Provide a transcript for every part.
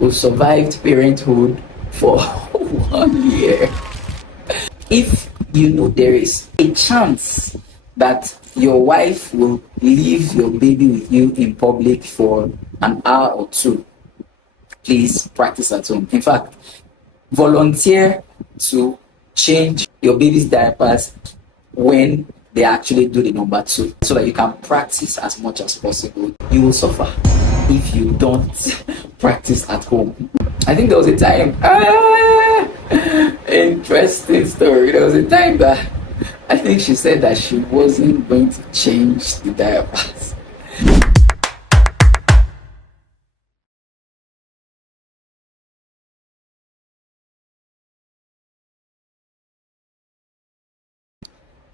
We've survived parenthood for 1 year. If you know there is a chance that your wife will leave your baby with you in public for an hour or two, please practice at home. In fact, volunteer to change your baby's diapers when they actually do the number 2, so that you can practice as much as possible. You will suffer if you don't practice at home. I think there was a time, interesting story. There was a time that I think she said that she wasn't going to change the diapers.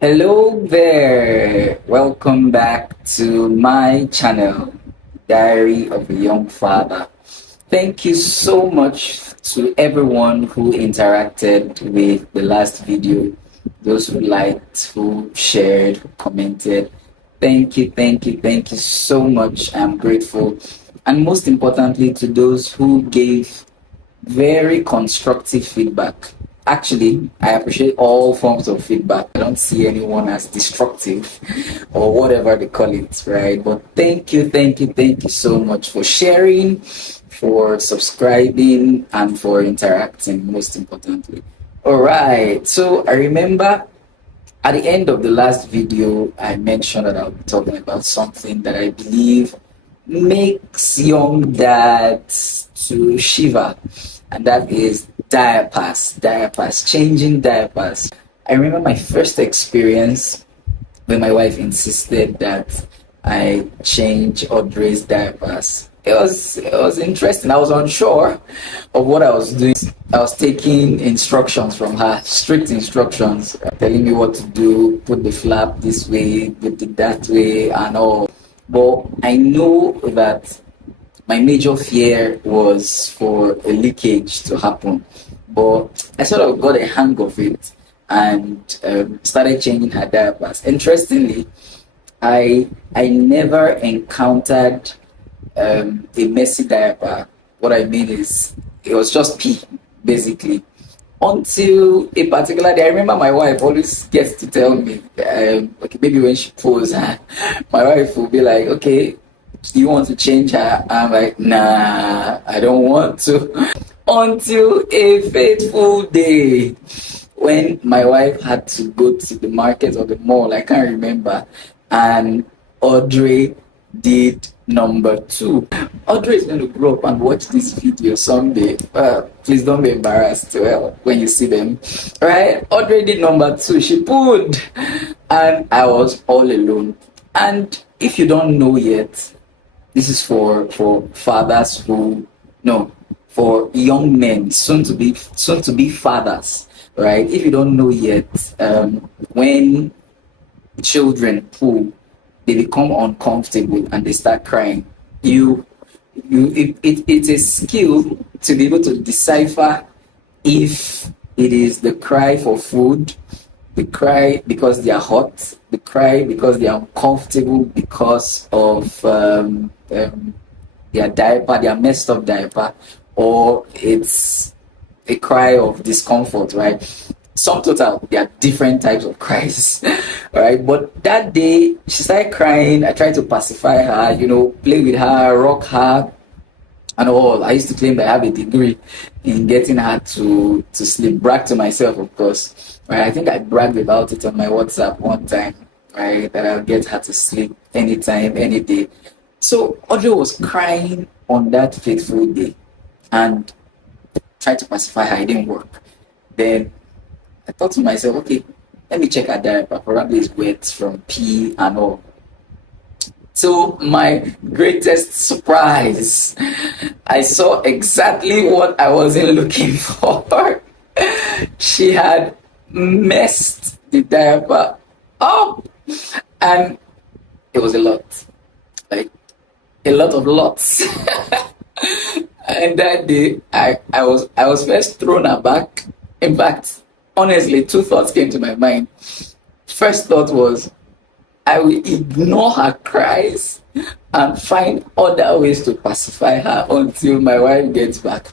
Hello there, welcome back to my channel, Diary of a Young Father. Thank you so much to everyone who interacted with the last video, those who liked, who shared, who commented. Thank you so much. I'm grateful. And most importantly, to those who gave very constructive feedback. Actually, I appreciate all forms of feedback. I don't see anyone as destructive or whatever they call it, right? But thank you so much for sharing, for subscribing, and for interacting, most importantly. All right, so I remember at the end of the last video, I mentioned that I'll be talking about something that I believe makes young dads to shiver, and that is diapers, changing diapers. I remember my first experience when my wife insisted that I change Audrey's diapers. It was interesting. I was unsure of what I was doing. I was taking instructions from her, strict instructions, telling me what to do, put the flap this way, put it that way, and all. But I know that my major fear was for a leakage to happen. But I sort of got a hang of it and started changing her diapers. Interestingly, I never encountered a messy diaper. What I mean is, it was just pee, basically. Until a particular day, I remember my wife always gets to tell me, okay, maybe when she pulls her, my wife will be like, okay, you want to change her? I'm like, nah, I don't want to. Until a fateful day when my wife had to go to the market or the mall, I can't remember, and Audrey did number 2. Audrey is going to grow up and watch this video someday. Please don't be embarrassed when you see them. Right? Audrey did number 2. She pulled, and I was all alone. And if you don't know yet, this is for fathers for young men, soon to be fathers, right? If you don't know yet, when children pull, they become uncomfortable and they start crying. It's a skill to be able to decipher if it is the cry for food, the cry because they are hot, the cry because they are uncomfortable because of their diaper, their messed up diaper, or it's a cry of discomfort, right? Sum total, there are different types of cries, right? But that day, she started crying. I tried to pacify her, play with her, rock her, and all. I used to claim that I have a degree in getting her to sleep. Brag to myself, of course, right? I think I bragged about it on my WhatsApp one time, right? That I'll get her to sleep anytime, any day. So Audrey was crying on that fateful day, and tried to pacify her. It didn't work. Then I thought to myself, okay, let me check her diaper. Probably it's wet from pee and all. So my greatest surprise, I saw exactly what I wasn't looking for. She had messed the diaper up, and it was a lot, like a lot of lots. And that day, I was first thrown aback. In fact, honestly, 2 thoughts came to my mind. First thought was, I will ignore her cries and find other ways to pacify her until my wife gets back.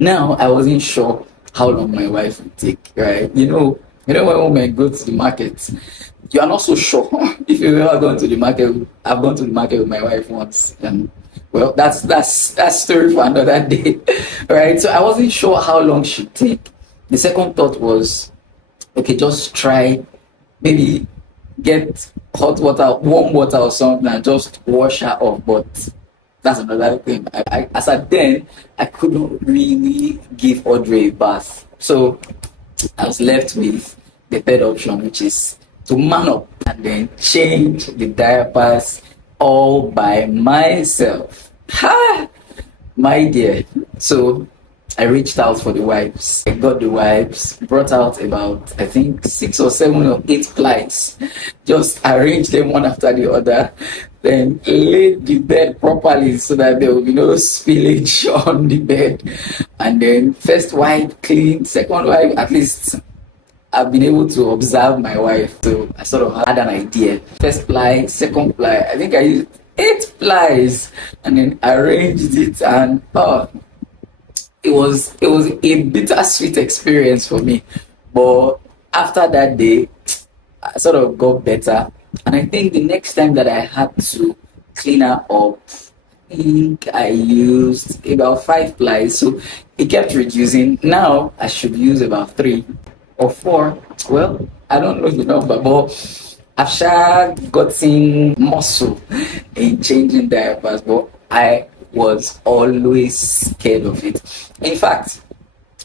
Now, I wasn't sure how long my wife would take, right? When women go to the market, you are not so sure if you've ever gone to the market. I've gone to the market with my wife once, and well, that's story for another day, right? So I wasn't sure how long she'd take. The second thought was, okay, just try, maybe get hot water, warm water or something, and just wash her off. But that's another thing. As at then, I couldn't really give Audrey a bath. So I was left with the third option, which is to man up and then change the diapers all by myself. Ha! My dear. So I reached out for the wipes. I got the wipes, brought out about, I think, 6 or 7 or 8 plies. Just arranged them one after the other. Then laid the bed properly so that there will be no spillage on the bed. And then first wipe clean, second wipe, at least I've been able to observe my wife. So I sort of had an idea. First ply, second ply. I think I used 8 plies and then arranged it, and it was a bittersweet experience for me. But after that day, I sort of got better. And I think the next time that I had to clean her up, I think I used about 5 plies. So it kept reducing. Now I should use about 3 or 4. Well, I don't know the number, but I've gotten muscle in changing diapers, but I was always scared of it. In fact,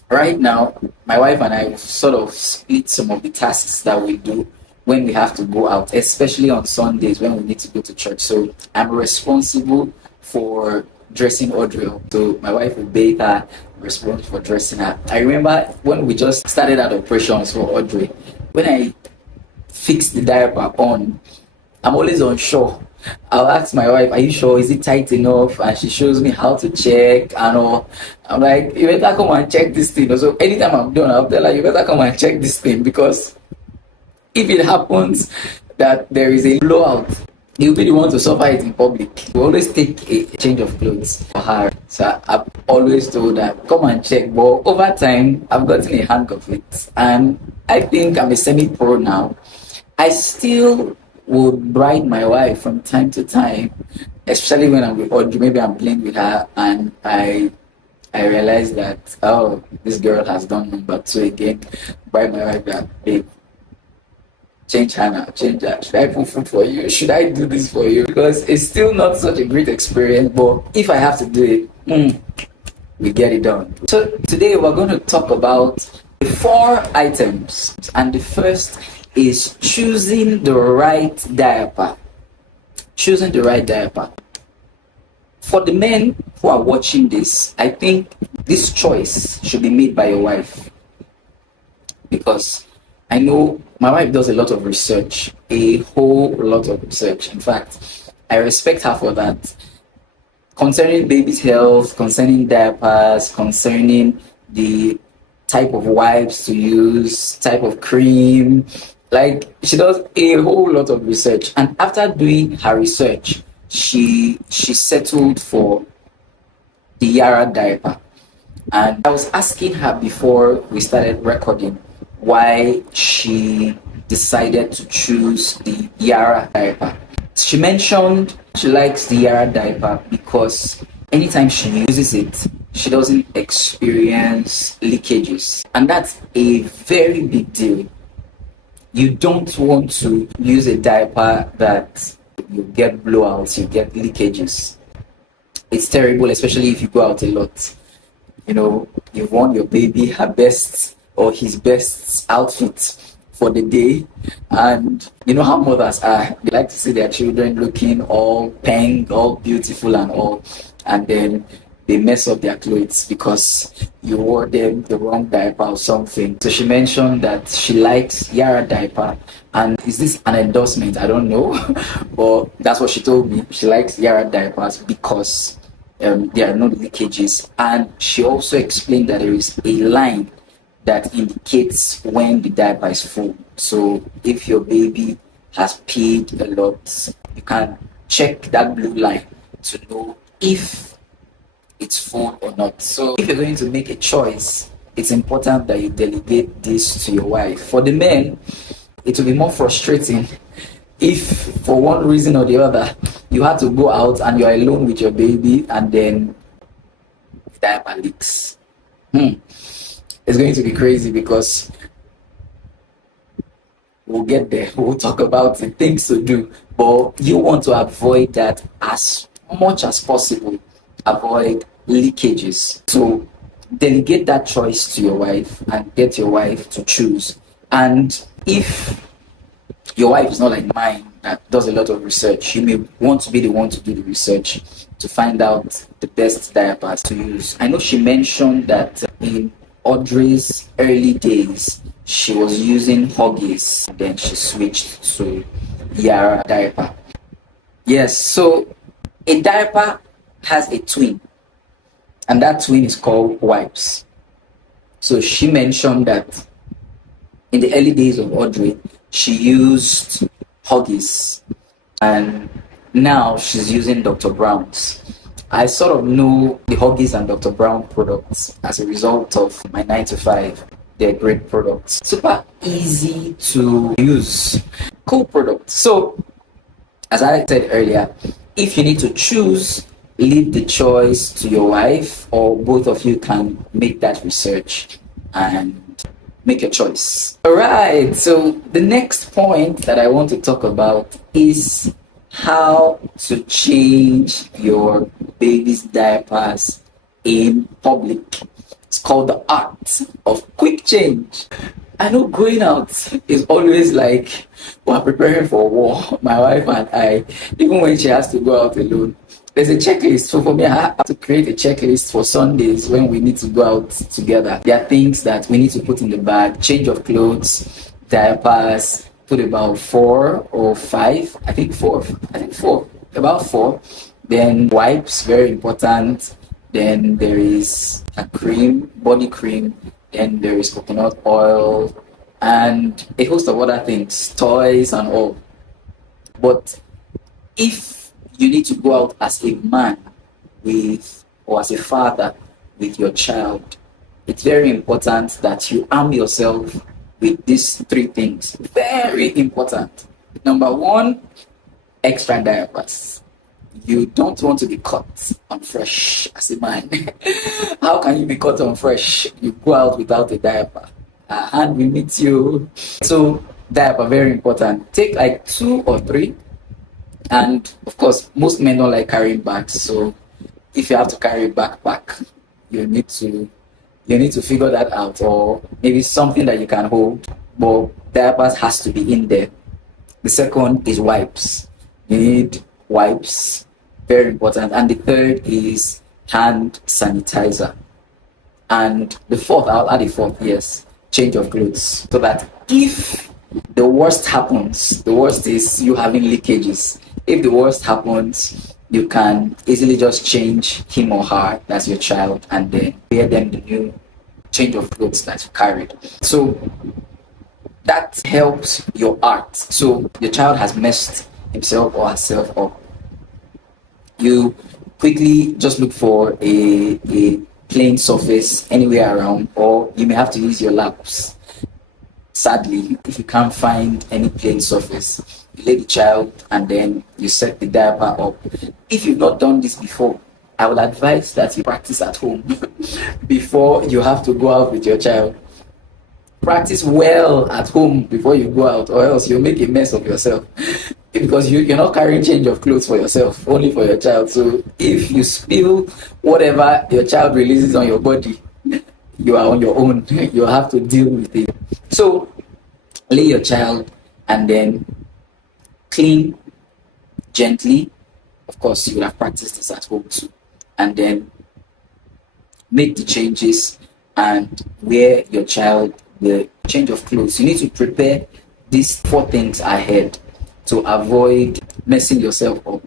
right now, my wife and I sort of split some of the tasks that we do when we have to go out, especially on Sundays when we need to go to church. So I'm responsible for dressing Audrey up. So my wife will bathe her, responsible for dressing her. I remember when we just started out operations for Audrey, when I fixed the diaper on, I'm always unsure. I'll ask my wife, are you sure? Is it tight enough? And she shows me how to check and all. I'm like, you better come and check this thing. So anytime I'm done, I'll tell her, you better come and check this thing, because if it happens that there is a blowout, you'll be the one to suffer it in public. We always take a change of clothes for her. So I've always told her, come and check. But over time, I've gotten a hang of it. And I think I'm a semi-pro now. I still would bride my wife from time to time, especially when I'm with Audrey. Maybe I'm playing with her and I realize that, oh, this girl has done number 2 again. Bride my wife that, babe, change her now, change her. Should I put food for you? Should I do this for you? Because it's still not such a great experience, but if I have to do it, we get it done. So today we're going to talk about 4 items, and the first is choosing the right diaper. Choosing the right diaper. For the men who are watching this, I think this choice should be made by your wife, because I know my wife does a lot of research, a whole lot of research. In fact, I respect her for that. Concerning baby's health, concerning diapers, concerning the type of wipes to use, type of cream. Like, she does a whole lot of research. And after doing her research, she settled for the Yara diaper. And I was asking her before we started recording why she decided to choose the Yara diaper. She mentioned she likes the Yara diaper because anytime she uses it, she doesn't experience leakages. And that's a very big deal. You don't want to use a diaper that you get blowouts, you get leakages. It's terrible, especially if you go out a lot. You know, you've worn your baby her best or his best outfit for the day, and you know how mothers are. They like to see their children looking all pink, all beautiful and all, and then they mess up their clothes because you wore them the wrong diaper or something. So she mentioned that she likes Yara diaper. And is this an endorsement? I don't know. But that's what she told me. She likes Yara diapers because there are no leakages. And she also explained that there is a line that indicates when the diaper is full. So if your baby has paid a lot, you can check that blue line to know if it's full or not. So if you're going to make a choice, it's important that you delegate this to your wife. For the men, it will be more frustrating if for one reason or the other you have to go out and you're alone with your baby and then the diaper leaks. It's going to be crazy, because we'll get there, we'll talk about the things to do, but you want to avoid that as much as possible. Avoid leakages. So delegate that choice to your wife and get your wife to choose. And if your wife is not like mine that does a lot of research, you may want to be the one to do the research to find out the best diapers to use. I know she mentioned that in Audrey's early days she was using Huggies, then she switched to Yara diaper. Yes, so a diaper has a twin, and that twin is called wipes. So she mentioned that in the early days of Audrey, she used Huggies, and now she's using Dr. Brown's. I sort of know the Huggies and Dr. Brown products as a result of my 9 to 5. They're great products. Super easy to use. Cool products. So, as I said earlier, if you need to choose, leave the choice to your wife, or both of you can make that research and make a choice. Alright, so the next point that I want to talk about is how to change your baby's diapers in public. It's called the art of quick change. I know going out is always like we're preparing for war, my wife and I, even when she has to go out alone. There's a checklist. So for me, I have to create a checklist for Sundays when we need to go out together. There are things that we need to put in the bag: change of clothes, diapers, put about 4 or 5. I think four. About 4. Then wipes, very important. Then there is a cream, body cream. Then there is coconut oil and a host of other things, toys and all. But if you need to go out as a man with, or as a father with your child, it's very important that you arm yourself with these 3 things. Very important. Number 1, extra diapers. You don't want to be caught on fresh as a man. How can you be caught on fresh? You go out without a diaper. A hand will meet you. So diaper, very important. Take like 2 or 3. And of course, most men don't like carrying bags. So if you have to carry a backpack, you need to figure that out, or maybe something that you can hold. But diapers has to be in there. The second is wipes. You need wipes, very important. And the third is hand sanitizer. And the fourth, I'll add a fourth, yes, change of clothes. So that if the worst happens, the worst is you having leakages. If the worst happens, you can easily just change him or her, that's your child, and then wear them the new change of clothes that you carried. So that helps your art. So your child has messed himself or herself up. You quickly just look for a plain surface anywhere around, or you may have to use your laps. Sadly, if you can't find any plain surface, you lay the child and then you set the diaper up. If you've not done this before, I would advise that you practice at home before you have to go out with your child. Practice well at home before you go out, or else you'll make a mess of yourself. Because you're not carrying change of clothes for yourself, only for your child. So if you spill whatever your child releases on your body, you are on your own. You have to deal with it. So lay your child and then clean gently. Of course, you will have practiced this at home too. And then make the changes and wear your child the change of clothes. You need to prepare these 4 things ahead to avoid messing yourself up.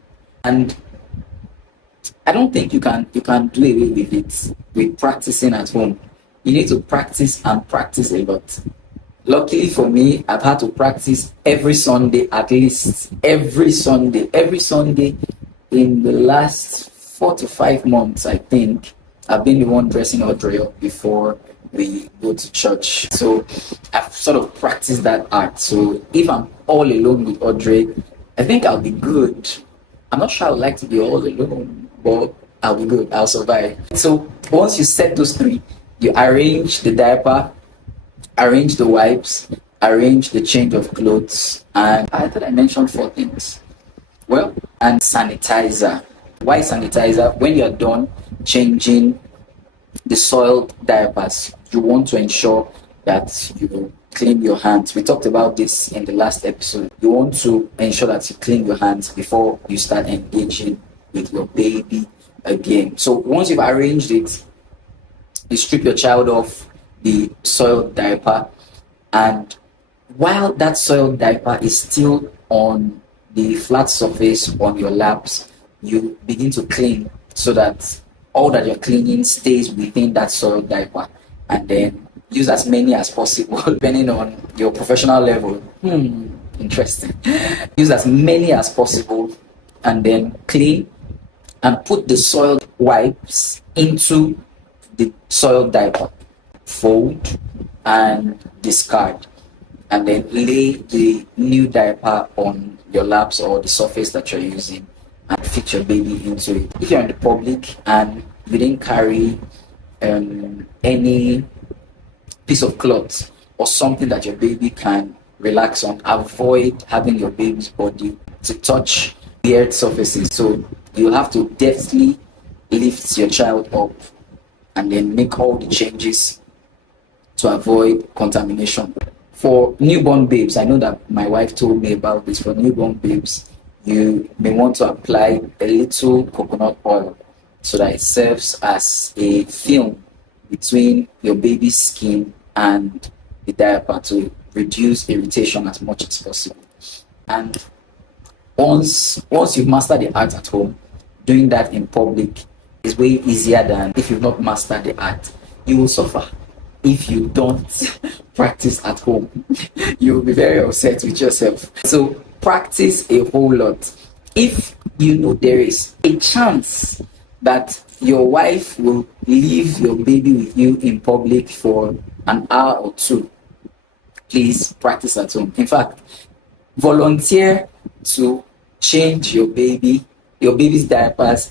And I don't think you can do away with it with practicing at home. You need to practice and practice a lot. Luckily for me, I've had to practice every Sunday, at least every Sunday in the last 4 to 5 months. I think I've been the one dressing Audrey up before we go to church. So I've sort of practiced that art. So if I'm all alone with Audrey, I think I'll be good. I'm not sure I would like to be all alone, but I'll be good. I'll survive. So once you set those three, you arrange the diaper, arrange the wipes, arrange the change of clothes, and I thought I mentioned 4 things. Well, and sanitizer. Why sanitizer? When you're done changing the soiled diapers, you want to ensure that you clean your hands. We talked about this in the last episode. You want to ensure that you clean your hands before you start engaging with your baby again. So once you've arranged it, you strip your child off the soiled diaper, and while that soiled diaper is still on the flat surface on your laps, you begin to clean so that all that you're cleaning stays within that soiled diaper, and then use as many as possible depending on your professional level. Interesting. Use as many as possible, and then clean and put the soiled wipes into the soiled diaper, fold and discard, and then lay the new diaper on your laps or the surface that you're using and fit your baby into it. If you're in the public and you didn't carry any piece of cloth or something that your baby can relax on, avoid having your baby's body to touch weird surfaces. So you'll have to deftly lift your child up and then make all the changes to avoid contamination. For newborn babes, I know that my wife told me about this. For newborn babes, you may want to apply a little coconut oil so that it serves as a film between your baby's skin and the diaper to reduce irritation as much as possible. And once you've mastered the art at home, doing that in public is way easier than if you've not mastered the art. You will suffer if you don't practice at home. You will be very upset with yourself. So practice a whole lot. If you know there is a chance that your wife will leave your baby with you in public for an hour or two, please practice at home. In fact, volunteer to change your baby's diapers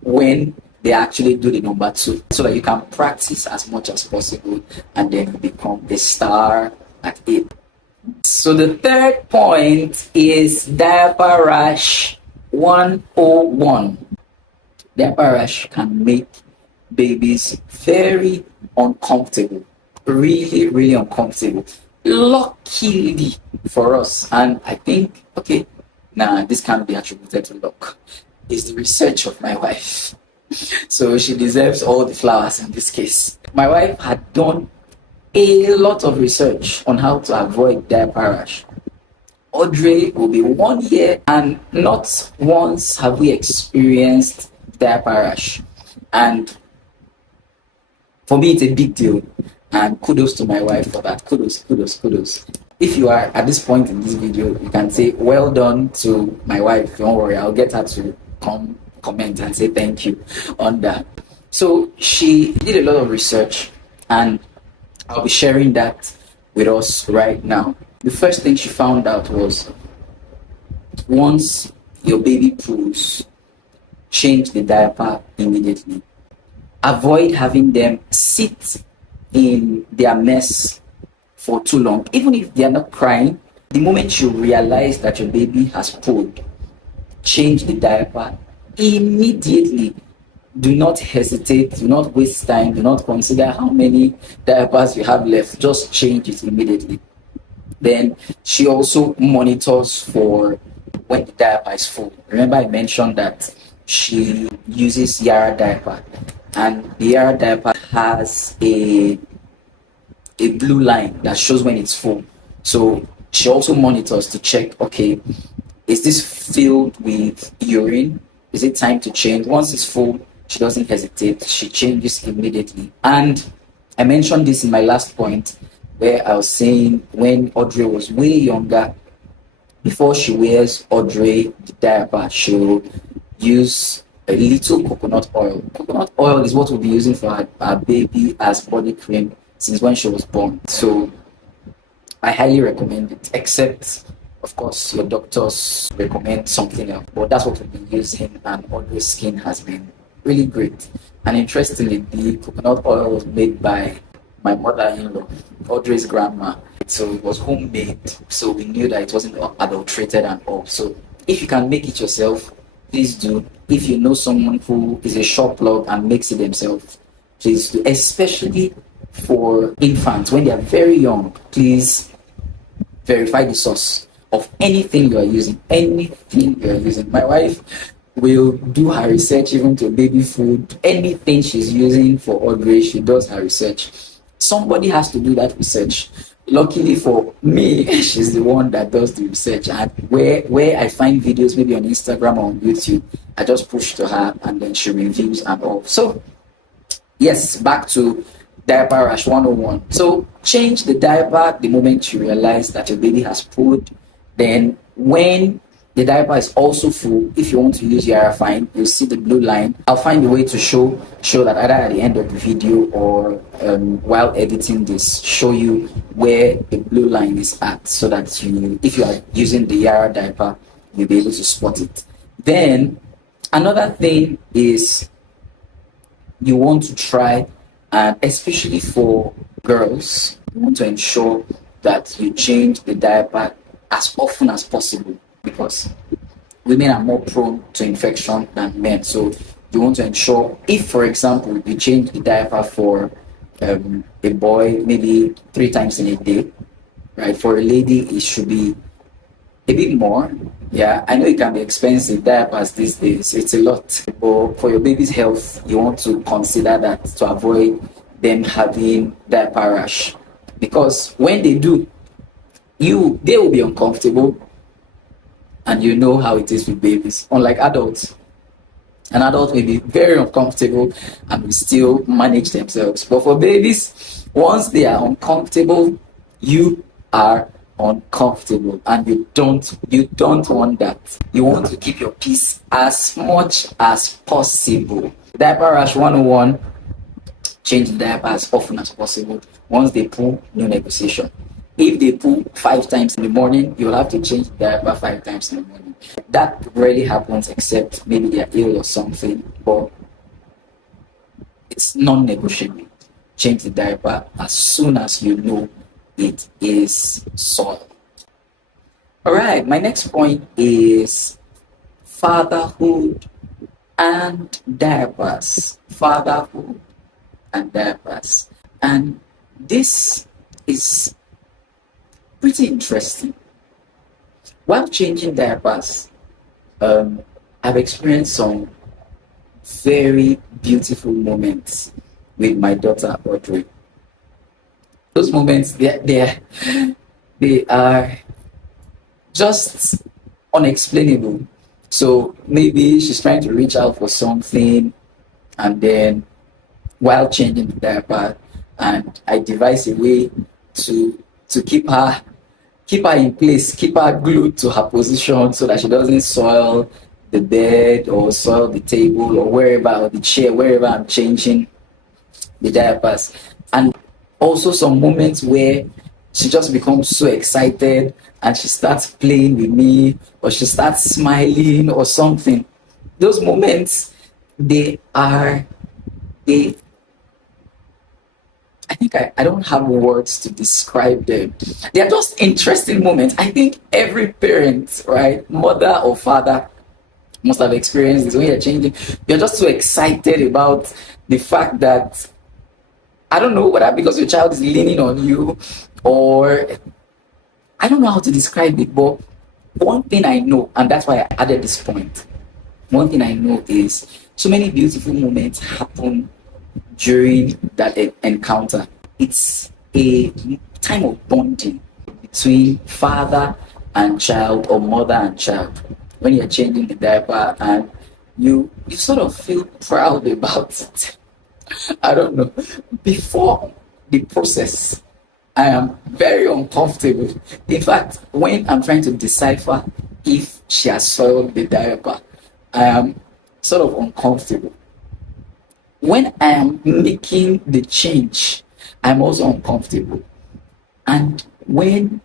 when they actually do the number 2, so that you can practice as much as possible and then become a star at it. So the third point is diaper rash 101. Diaper rash can make babies very uncomfortable, really, really uncomfortable. Luckily for us, and I think, this can't be attributed to luck, is the research of my wife. So she deserves all the flowers in this case. My wife had done a lot of research on how to avoid diaper rash. Audrey will be 1 year, and not once have we experienced diaper rash. And for me, it's a big deal. And kudos to my wife for that. Kudos. If you are at this point in this video, you can say, well done to my wife. Don't worry, I'll get her to comment and say thank you on that. So she did a lot of research, and I'll be sharing that with us right now. The first thing she found out was, once your baby poos, change the diaper immediately. Avoid having them sit in their mess for too long. Even if they are not crying, the moment you realize that your baby has pooed, change the diaper immediately. Do not hesitate, do not waste time, do not consider how many diapers you have left. Just change it immediately. Then she also monitors for when the diaper is full. Remember, I mentioned that she uses Yara diaper, and the Yara diaper has a blue line that shows when it's full. So she also monitors to check, is this filled with urine? Is it time to change? Once it's full, she doesn't hesitate. She changes immediately. And I mentioned this in my last point. where I was saying when Audrey was way younger, before she wears Audrey the diaper, she'll use a little coconut oil. Coconut oil is what we'll be using for our baby as body cream since when she was born. So I highly recommend it, except of course your doctors recommend something else. But that's what we've been using, and Audrey's skin has been really great. And interestingly, the coconut oil was made by my mother-in-law, Audrey's grandma. So it was homemade, so we knew that it wasn't adulterated and all. So if you can make it yourself, please do. If you know someone who is a shop plug and makes it themselves, please do. Especially for infants, when they are very young, please verify the source of anything you are using. Anything you are using. My wife will do her research even to baby food. Anything she's using for Audrey, she does her research. Somebody has to do that research. Luckily for me, she's the one that does the research. And where I find videos, maybe on Instagram or on YouTube, I just push to her and then she reviews and all. So, yes, back to diaper rash 101. So, change the diaper the moment you realize that your baby has pooed. Then, when the diaper is also full, if you want to use Yara Fine, you'll see the blue line. I'll find a way to show that either at the end of the video or while editing this, show you where the blue line is at, so that you, if you are using the Yara diaper, you'll be able to spot it. Then another thing is you want to try, and especially for girls, you want to ensure that you change the diaper as often as possible, because women are more prone to infection than men. So you want to ensure, if for example you change the diaper for a boy maybe 3 times in a day, right? For a lady it should be a bit more. Yeah, I know it can be expensive, diapers these days, it's a lot, but for your baby's health you want to consider that, to avoid them having diaper rash, because when they do, they will be uncomfortable. And you know how it is with babies. Unlike adults, an adult may be very uncomfortable and will still manage themselves. But for babies, once they are uncomfortable, you are uncomfortable, and you don't want that. You want to keep your peace as much as possible. Diaper rash 101: change the diaper as often as possible. Once they poo, no negotiation. If they poo 5 times in the morning, you'll have to change the diaper 5 times in the morning. That rarely happens, except maybe they're ill or something, but it's non-negotiable. Change the diaper as soon as you know it is soiled. Alright, my next point is fatherhood and diapers. Fatherhood and diapers. And this is pretty interesting. While changing diapers, I've experienced some very beautiful moments with my daughter Audrey. Those moments, they are just unexplainable. So maybe she's trying to reach out for something, and then while changing the diaper, and I devise a way to keep her in place, keep her glued to her position so that she doesn't soil the bed or soil the table or wherever, or the chair, wherever I'm changing the diapers. And also some moments where she just becomes so excited and she starts playing with me, or she starts smiling or something. Those moments, I think I don't have words to describe them. They are just interesting moments. I think every parent, right, mother or father, must have experienced this. When you're changing, you're just so excited about the fact that, I don't know, whether because your child is leaning on you, or I don't know how to describe it, but one thing I know, and that's why I added this point, one thing I know is so many beautiful moments happen during that encounter. It's a time of bonding between father and child, or mother and child, when you're changing the diaper, and you sort of feel proud about it. I don't know. Before the process, I am very uncomfortable. In fact, when I'm trying to decipher if she has soiled the diaper, I am sort of uncomfortable. When I am making the change, I'm also uncomfortable. And when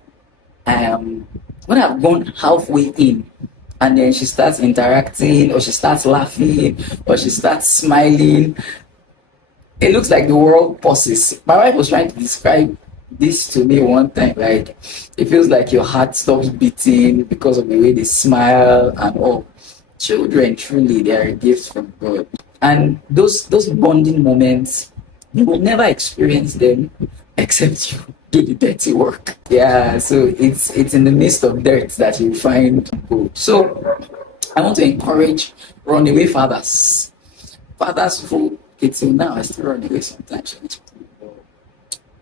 I've gone halfway in, and then she starts interacting, or she starts laughing, or she starts smiling, it looks like the world pauses. My wife was trying to describe this to me one time, like it feels like your heart stops beating because of the way they smile and all. Children, truly, they are a gift from God. And those bonding moments, you will never experience them except you do the dirty work. Yeah, so it's in the midst of dirt that you find gold. So I want to encourage runaway fathers. Fathers who, till now, I still run away sometimes.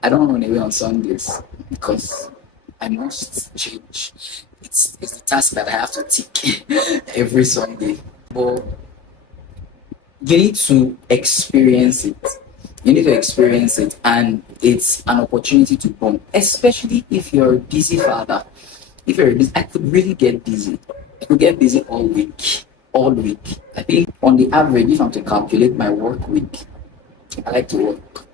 I don't run away on Sundays because I must change. It's the task that I have to tick every Sunday. But you need to experience it. You need to experience it, and it's an opportunity to bond, especially if you're a busy father. If you're busy, I could really get busy. I could get busy all week. All week. I think on the average, if I'm to calculate my work week, I like to work.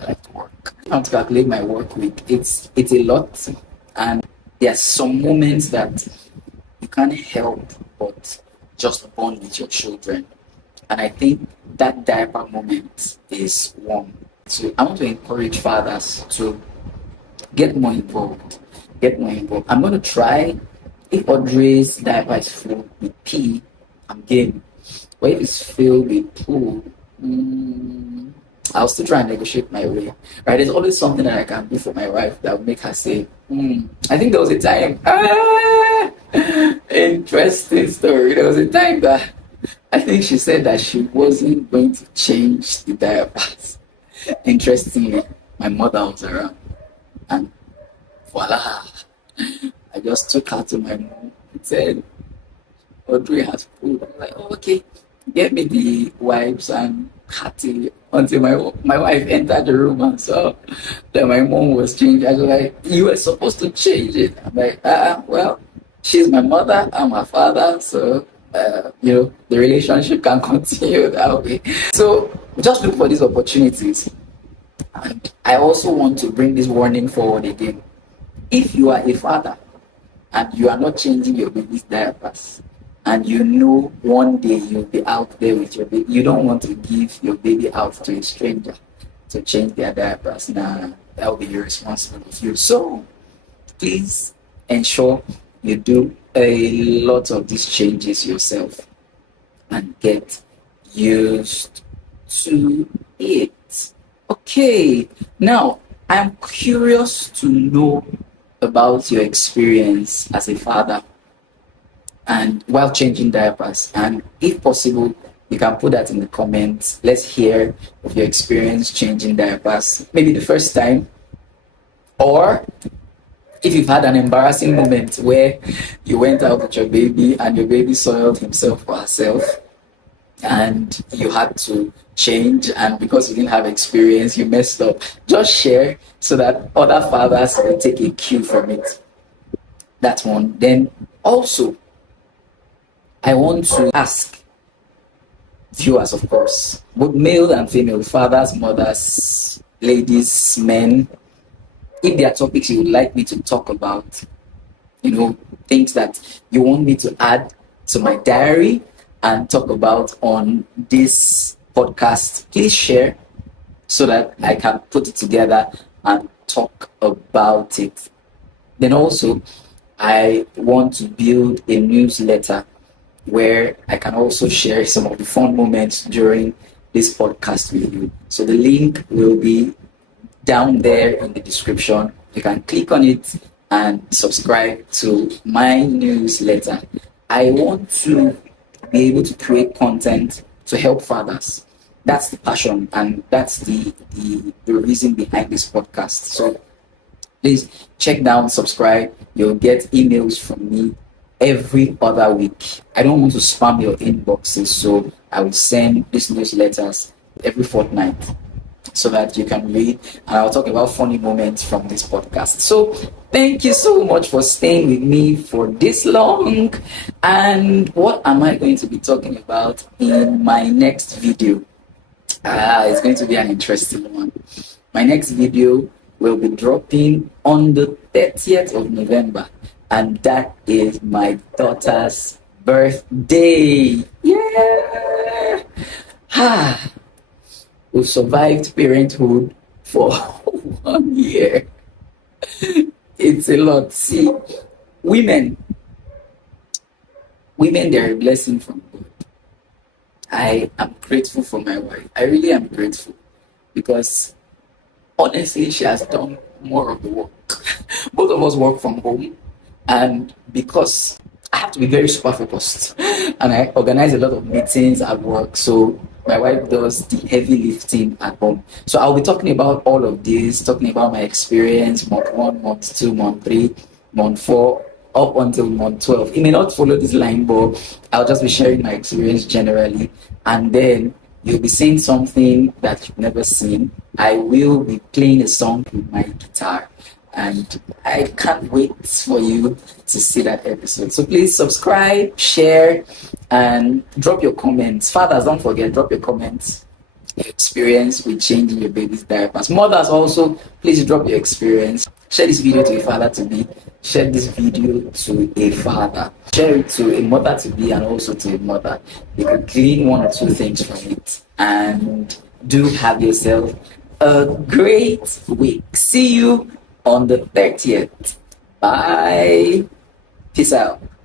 If I'm to calculate my work week, it's a lot, and there are some moments that you can't help but just bond with your children. And I think that diaper moment is one. So I want to encourage fathers to get more involved. I'm going to try. If Audrey's diaper is filled with pee, I'm game. But if it's filled with poo, I'll still try and negotiate my way. Right? There's always something that I can do for my wife that will make her say, I think there was a time. Interesting story. There was a time that I think she said that she wasn't going to change the diapers. Interestingly, my mother was around, and voila, I just took her to my mom and said, Audrey has food. I'm like, oh, okay, get me the wipes and Hattie, until my wife entered the room and saw that my mom was changing. I was like, you were supposed to change it. I'm like, well, she's my mother, I'm her father, so the relationship can continue that way. So just look for these opportunities. And I also want to bring this warning forward again. If you are a father and you are not changing your baby's diapers, and you know one day you'll be out there with your baby, you don't want to give your baby out to a stranger to change their diapers. Nah, that will be irresponsible of you. So please ensure you do a lot of these changes yourself and get used to it. Okay, now I'm curious to know about your experience as a father and while changing diapers, and if possible, you can put that in the comments. Let's hear of your experience changing diapers, maybe the first time, or if you've had an embarrassing moment where you went out with your baby and your baby soiled himself or herself and you had to change, and because you didn't have experience, you messed up. Just share so that other fathers will take a cue from it. That's one. Then also, I want to ask viewers, of course, both male and female, fathers, mothers, ladies, men, if there are topics you would like me to talk about, things that you want me to add to my diary and talk about on this podcast, please share so that I can put it together and talk about it. Then also, I want to build a newsletter where I can also share some of the fun moments during this podcast with you. So the link will be down there in the description. You can click on it and subscribe to my newsletter. I want to be able to create content to help fathers. That's the passion, and that's the reason behind this podcast. So please check down, subscribe. You'll get emails from me every other week. I don't want to spam your inboxes, so I will send these newsletters every fortnight. so that you can read, and I'll talk about funny moments from this podcast. So thank you so much for staying with me for this long. And what am I going to be talking about in my next video? It's going to be an interesting one. My next video will be dropping on the 30th of November, and that is my daughter's birthday. Yeah! We've survived parenthood for 1 year. It's a lot. See, women, they're a blessing from God. I am grateful for my wife. I really am grateful, because honestly, she has done more of the work. Both of us work from home, and because I have to be very super focused, and I organize a lot of meetings at work, so my wife does the heavy lifting at home. So I'll be talking about all of this, talking about my experience, month 1, month 2, month 3, month 4, up until month 12. It may not follow this line, but I'll just be sharing my experience generally, and then you'll be seeing something that you've never seen. I will be playing a song with my guitar, and I can't wait for you to see that episode. So please subscribe, share, and drop your comments. Fathers, don't forget, drop your comments, your experience with changing your baby's diapers. Mothers also, please drop your experience. Share this video to a father to be. Share this video to a father. Share it to a mother to be, and also to a mother. You could glean 1 or 2 things from it. And do have yourself a great week. See you on the 30th. Bye. Peace out.